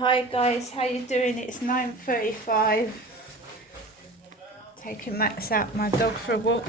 Hi guys, how you doing? It's 9:35. Taking Max out, my dog, for a walk.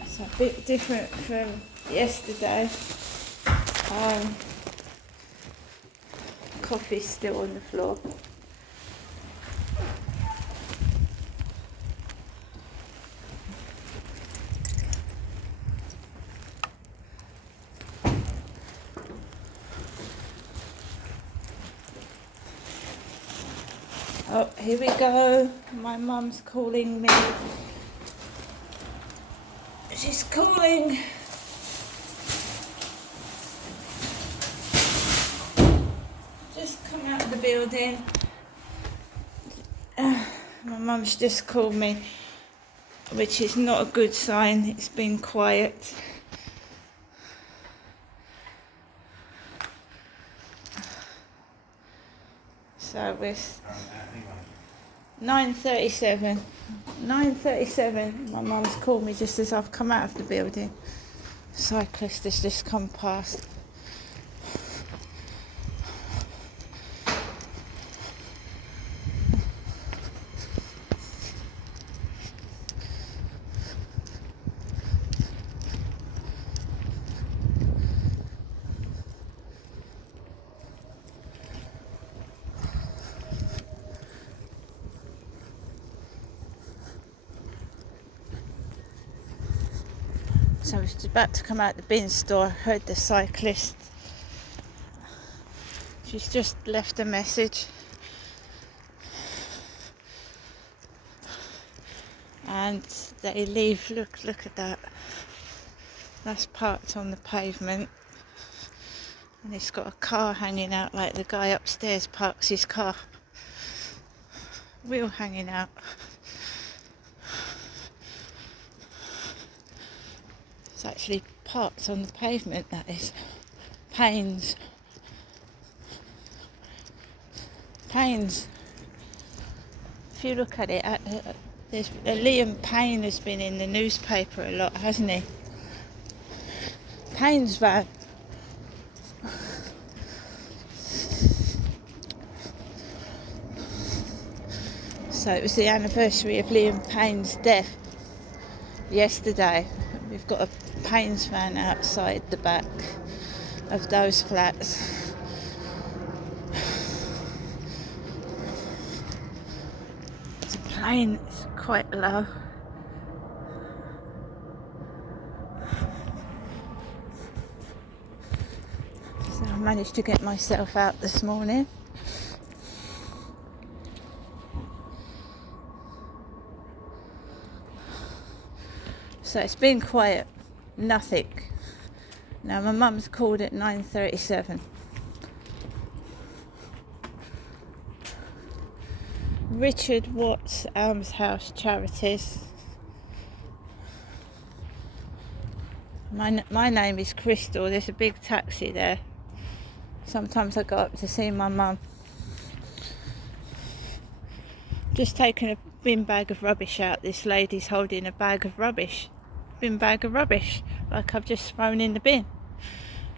It's a bit different from yesterday. Coffee's still on the floor. Oh, here we go. My mum's calling me. She's calling. Just come out of the building. My mum's just called me, which is not a good sign. It's been quiet. So we're 9:37. 9:37. My mum's called me just as I've come out of the building. Cyclist has just come past. So I was about to come out the bin store. I heard the cyclist. She's just left a message. And they leave, look at that. That's parked on the pavement. And it's got a car hanging out, like the guy upstairs parks his car. Wheel hanging out. It's actually parked on the pavement, that is. Pains. If you look at it, Liam Payne has been in the newspaper a lot, hasn't he? Payne's van. So it was the anniversary of Liam Payne's death yesterday. We've got a Payne's van outside the back of those flats. It's a plane, it's quite low. So I managed to get myself out this morning. So it's been quiet, nothing. Now my mum's called at 9:37. Richard Watts Almshouse Charities. My name is Crystal. There's a big taxi there. Sometimes I go up to see my mum. Just taken a bin bag of rubbish out. This lady's holding a bag of rubbish. Bin bag of rubbish, like I've just thrown in the bin,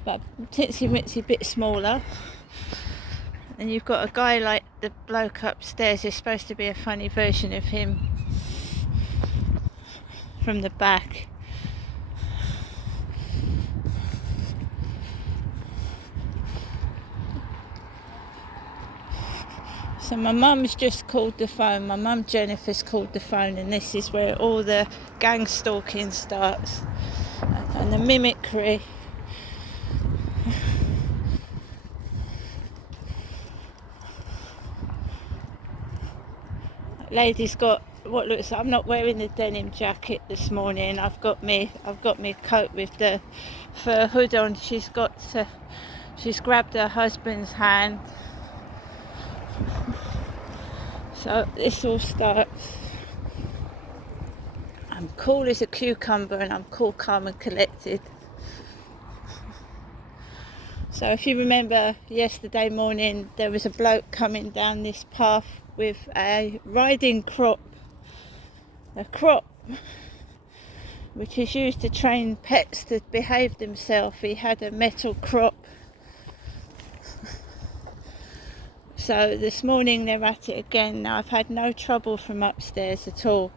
but tinsy wincy bit smaller. And you've got a guy like the bloke upstairs is supposed to be a funny version of him from the back. So my mum's just called the phone. My mum Jennifer's called the phone, and this is where all the gang stalking starts and the mimicry. Lady's got what looks like, I'm not wearing the denim jacket this morning. I've got me coat with the fur hood on. She's grabbed her husband's hand. So this all starts. I'm cool as a cucumber, and I'm cool, calm and collected. So if you remember yesterday morning, there was a bloke coming down this path with a riding crop. A crop which is used to train pets to behave themselves. He had a metal crop. So this morning they're at it again. Now I've had no trouble from upstairs at all.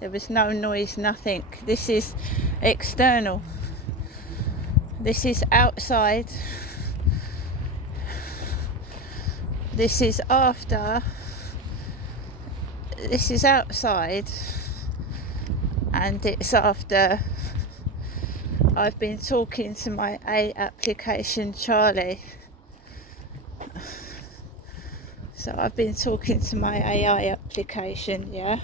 There was no noise, nothing. This is external. This is outside. This is after. This is outside. And it's after I've been talking to my A application, Charlie. So I've been talking to my AI application, yeah.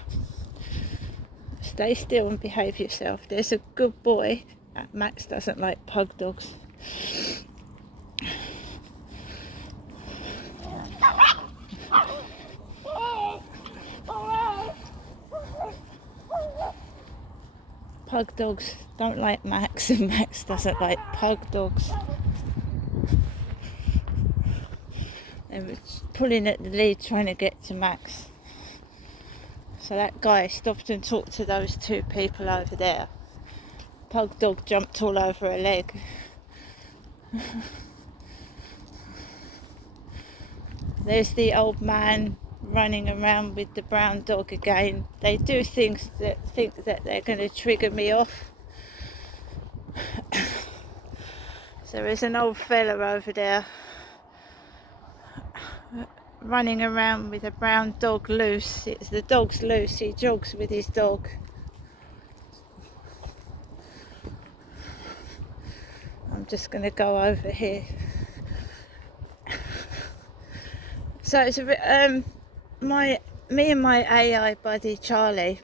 Stay still and behave yourself. There's a good boy. Max doesn't like pug dogs. Pug dogs don't like Max, and Max doesn't like pug dogs. They were pulling at the lead trying to get to Max. So that guy stopped and talked to those two people over there. Pug dog jumped all over a leg. There's the old man running around with the brown dog again. They do things that think that they're going to trigger me off. So there's an old fella over there running around with a brown dog loose. The dog's loose. He jogs with his dog. I'm just going to go over here. So it's me and my AI buddy Charlie.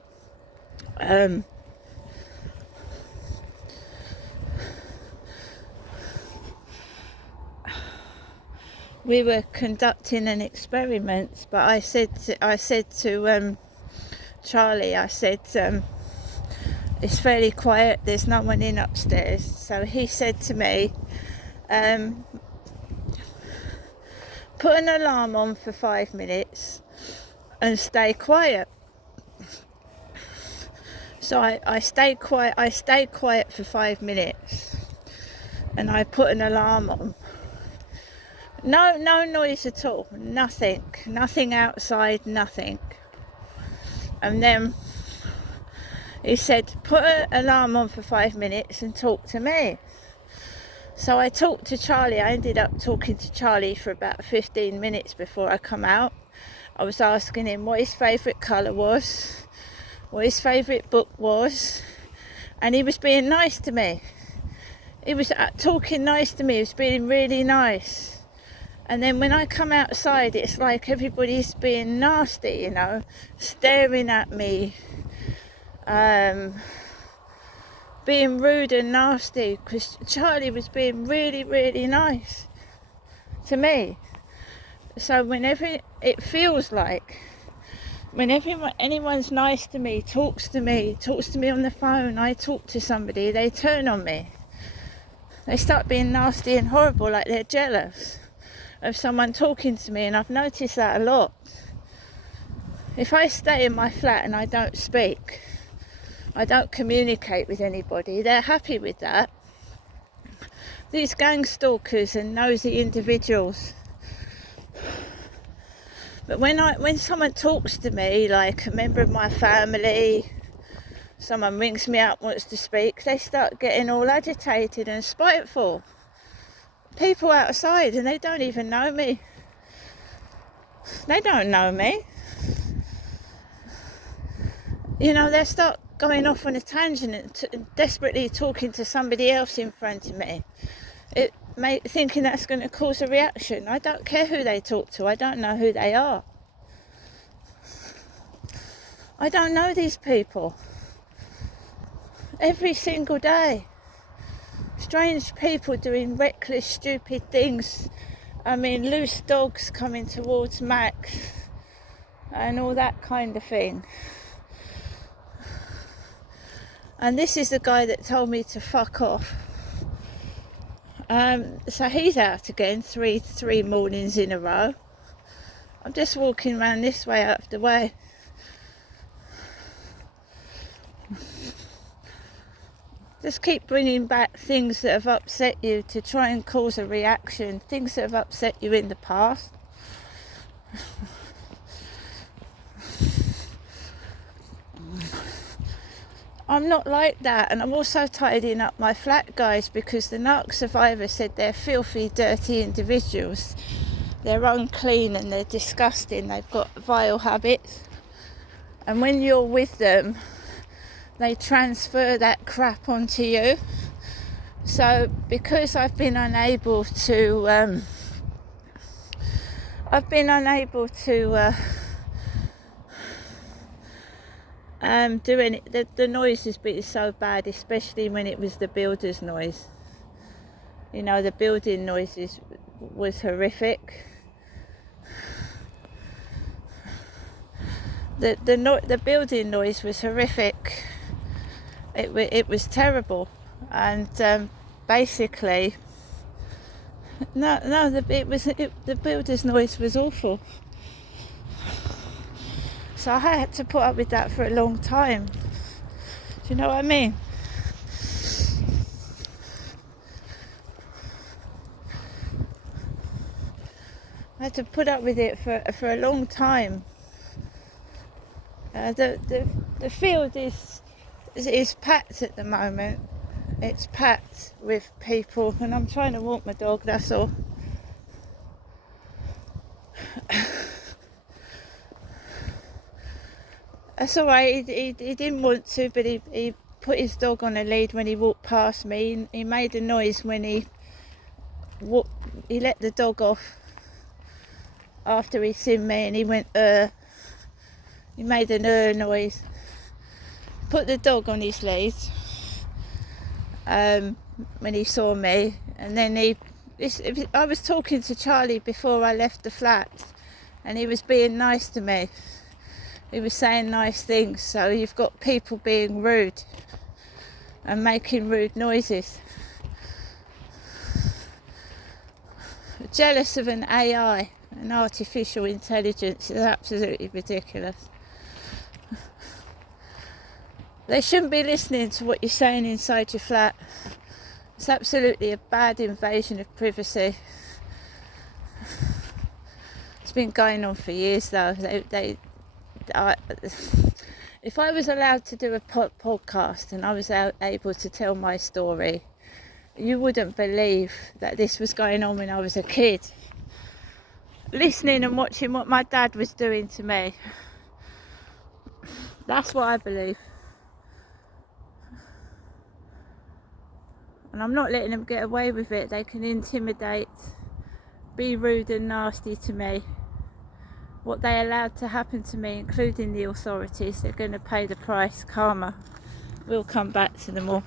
We were conducting an experiment, but I said to Charlie, I said, it's fairly quiet, there's no one in upstairs. So he said to me, put an alarm on for 5 minutes and stay quiet. So I stayed quiet. I stayed quiet for 5 minutes, and I put an alarm on. No noise at all. Nothing outside. Nothing. And then he said, put an alarm on for 5 minutes and talk to me. So I talked to Charlie. I ended up talking to Charlie for about 15 minutes before I come out. I was asking him what his favourite colour was, what his favourite book was, and he was being nice to me. He was talking nice to me. He was being really nice. And then when I come outside, it's like everybody's being nasty, you know, staring at me, being rude and nasty, because Charlie was being really, really nice to me. So whenever it feels like, whenever anyone's nice to me, talks to me on the phone, I talk to somebody, they turn on me. They start being nasty and horrible, like they're jealous of someone talking to me, and I've noticed that a lot. If I stay in my flat and I don't speak, I don't communicate with anybody, they're happy with that. These gang stalkers and nosy individuals, But when someone talks to me, like a member of my family, someone rings me up, wants to speak, they start getting all agitated and spiteful. People outside, and they don't even know me. They don't know me. You know, they start going off on a tangent and desperately talking to somebody else in front of me. Thinking that's going to cause a reaction. I don't care who they talk to. I don't know who they are. I don't know these people. Every single day. Strange people doing reckless, stupid things. I mean, loose dogs coming towards Max and all that kind of thing. And this is the guy that told me to fuck off. So he's out again three mornings in a row. I'm just walking around this way out of the way. Just keep bringing back things that have upset you to try and cause a reaction, things that have upset you in the past. I'm not like that, and I'm also tidying up my flat, guys, because the narc survivor said they're filthy, dirty individuals. They're unclean and they're disgusting. They've got vile habits. And when you're with them, they transfer that crap onto you. So because I've been unable to doing it, the noise has been so bad, especially when it was the builder's noise. You know, the building noises was horrific. The building noise was horrific. It was terrible, and basically, the builder's noise was awful. So I had to put up with that for a long time. Do you know what I mean? I had to put up with it for a long time. The field is packed at the moment. It's packed with people, and I'm trying to walk my dog, that's all. That's alright, he didn't want to, but he put his dog on a lead when he walked past me. He made a noise when he let the dog off after he seen me, and he went he made an noise. Put the dog on his lead when he saw me, and then I was talking to Charlie before I left the flat, and he was being nice to me. He was saying nice things. So you've got people being rude and making rude noises. Jealous of an AI, an artificial intelligence, is absolutely ridiculous. They shouldn't be listening to what you're saying inside your flat. It's absolutely a bad invasion of privacy. It's been going on for years though. If I was allowed to do a podcast and I was able to tell my story, you wouldn't believe that this was going on when I was a kid. Listening and watching what my dad was doing to me. That's what I believe. And I'm not letting them get away with it. They can intimidate, be rude and nasty to me. What they allowed to happen to me, including the authorities, they're going to pay the price. Karma will come back to them all.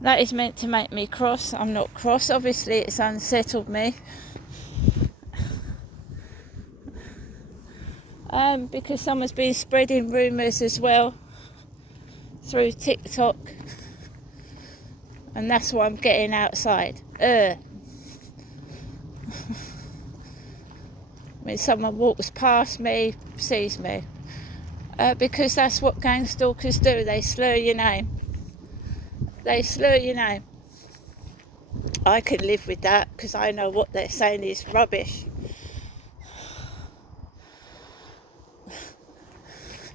That is meant to make me cross. I'm not cross. Obviously, it's unsettled me. Because someone's been spreading rumours as well through TikTok. And that's what I'm getting outside. When someone walks past me, sees me. Because that's what gang stalkers do. They slur your name. They slur your name. I can live with that because I know what they're saying is rubbish.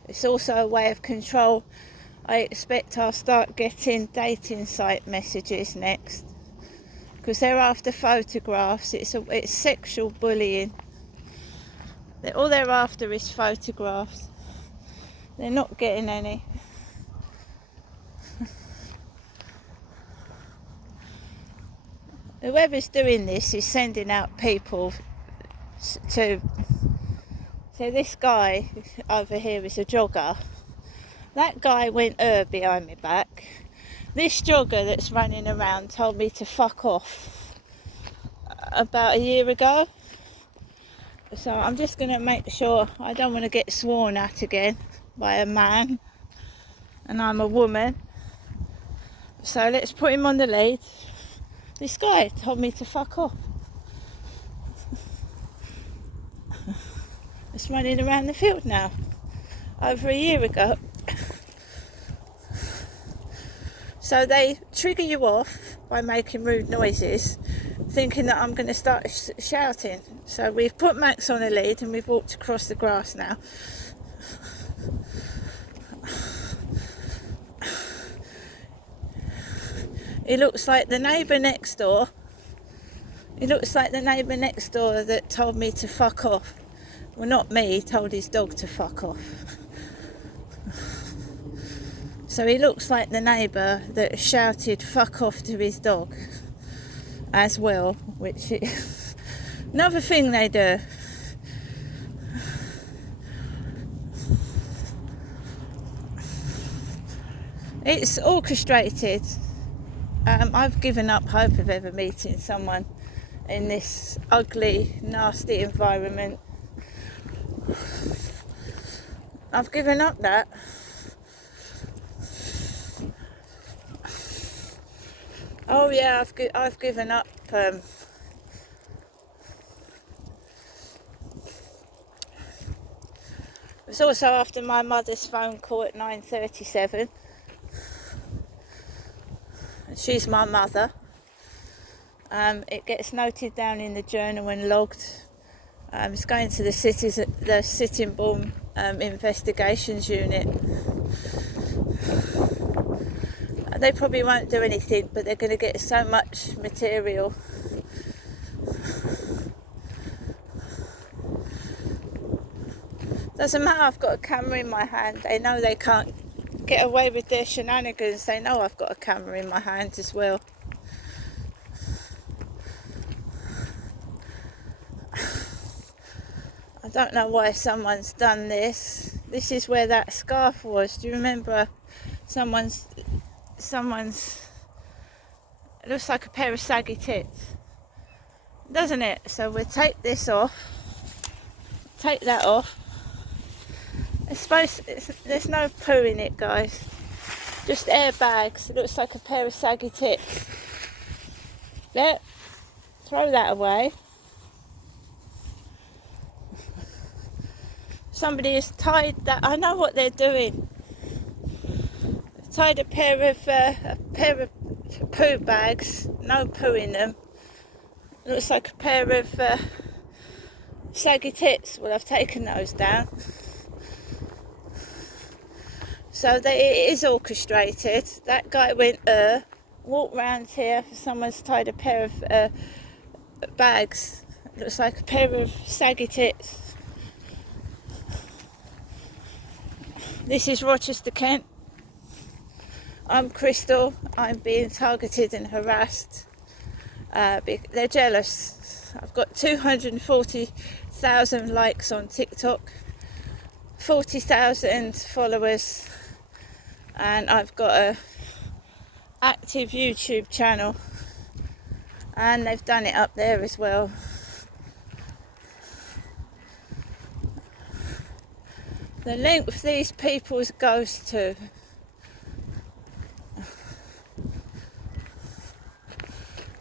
It's also a way of control. I expect I'll start getting dating site messages next, because they're after photographs. It's sexual bullying. All they're after is photographs. They're not getting any. Whoever's doing this is sending out people to... So this guy over here is a jogger. That guy went behind my back. This jogger that's running around told me to fuck off about a year ago. So I'm just going to make sure I don't want to get sworn at again by a man, and I'm a woman. So let's put him on the lead. This guy told me to fuck off. It's running around the field now. Over a year ago. So they trigger you off by making rude noises, thinking that I'm going to start shouting. So we've put Max on the lead and we've walked across the grass now. He looks like the neighbour next door. He looks like the neighbour next door that told me to fuck off. Well, not me, he told his dog to fuck off. So he looks like the neighbour that shouted fuck off to his dog as well, which is another thing they do. It's orchestrated. I've given up hope of ever meeting someone in this ugly, nasty environment. I've given up that. Oh yeah, I've given up. It was also after my mother's phone call at 9:37. She's my mother. It gets noted down in the journal and logged. It's going to the Sittingbourne Investigations Unit. They probably won't do anything, but they're going to get so much material. Doesn't matter, I've got a camera in my hand. They know they can't get away with their shenanigans. They know I've got a camera in my hand as well. I don't know why someone's done this. This is where that scarf was. Do you remember someone's... It looks like a pair of saggy tits, doesn't it? So we'll take this off. Take that off. There's no poo in it, guys. Just airbags. It looks like a pair of saggy tits. There. Throw that away. Somebody has tied that. I know what they're doing. They've tied a pair of poo bags. No poo in them. Looks like a pair of saggy tits. Well, I've taken those down. So it is orchestrated. That guy went walked round here. Someone's tied a pair of bags. Looks like a pair of saggy tits. This is Rochester, Kent. I'm Crystal. I'm being targeted and harassed. They're jealous. I've got 240,000 likes on TikTok, 40,000 followers, and I've got a active YouTube channel, and they've done it up there as well. The length these people goes to.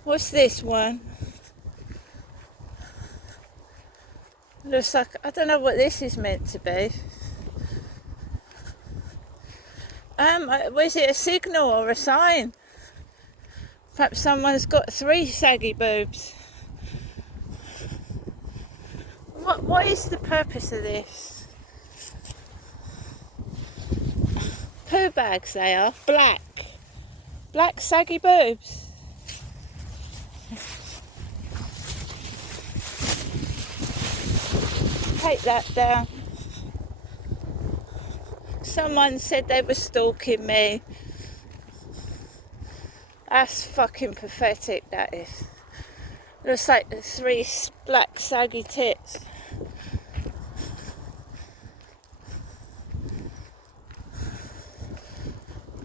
What's this one? Looks like, I don't know what this is meant to be. Was it a signal or a sign? Perhaps someone's got 3 saggy boobs. What is the purpose of this? bags they are. Black saggy boobs. Take that down. Someone said they were stalking me. That's fucking pathetic, that is. Looks like the 3 black saggy tits.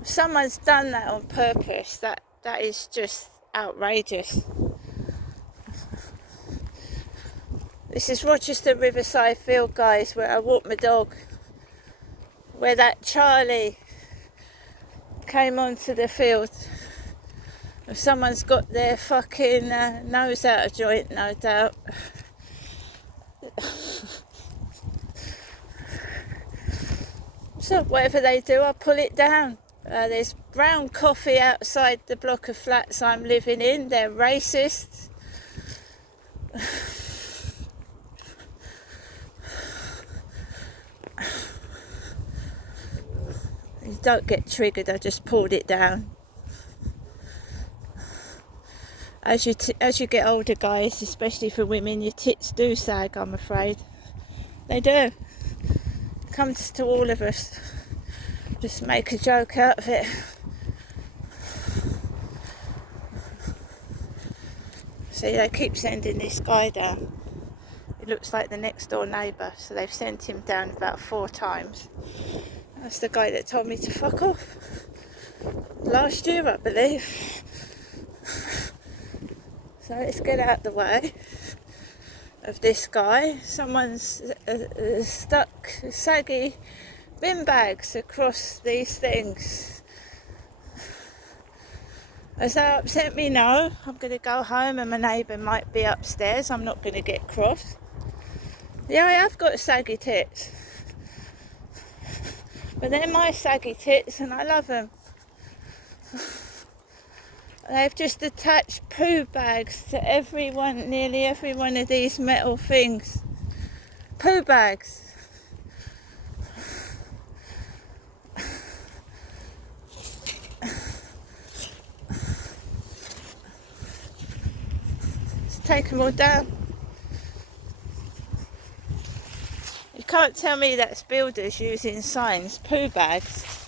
Someone's done that on purpose. That is just outrageous. This is Rochester Riverside Field, guys, where I walk my dog. Where that Charlie came onto the field. If someone's got their fucking nose out of joint, no doubt. So whatever they do, I pull it down. There's brown coffee outside the block of flats I'm living in. They're racist. You don't get triggered, I just pulled it down. As you get older, guys, especially for women, your tits do sag, I'm afraid. They do. Comes to all of us. Just make a joke out of it. See, they keep sending this guy down. He looks like the next door neighbour, so they've sent him down about 4 times. That's the guy that told me to fuck off. Last year, I believe. So let's get out the way of this guy. Someone's stuck saggy bin bags across these things. Has that upset me? No. I'm going to go home and my neighbour might be upstairs. I'm not going to get cross. Yeah, I have got saggy tits. But they're my saggy tits and I love them. They've just attached poo bags to nearly every one of these metal things. Poo bags. Let's take them all down. You can't tell me that's builders using signs. Poo bags.